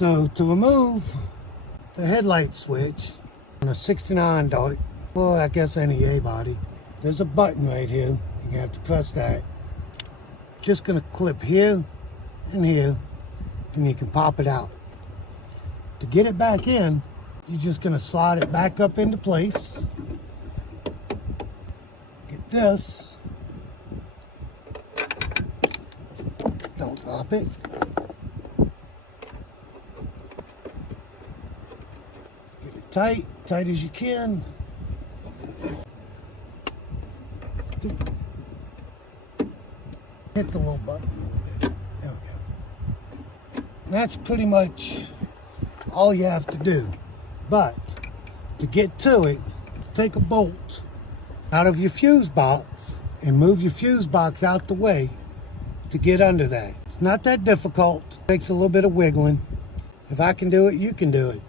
So to remove the headlight switch on a 69 Dodge, well, I guess any A body, there's a button right here. You're gonna have to press that. Just gonna clip here and here, and you can pop it out. To get it back in, you're just gonna slide it back up into place. Get this. Don't drop it. Get it tight, tight as you can. Hit the little button a little bit. There we go. And that's pretty much all you have to do. But to get to it, take a bolt out of your fuse box and move your fuse box out the way to get under that. It's not that difficult. It takes a little bit of wiggling. If I can do it, you can do it.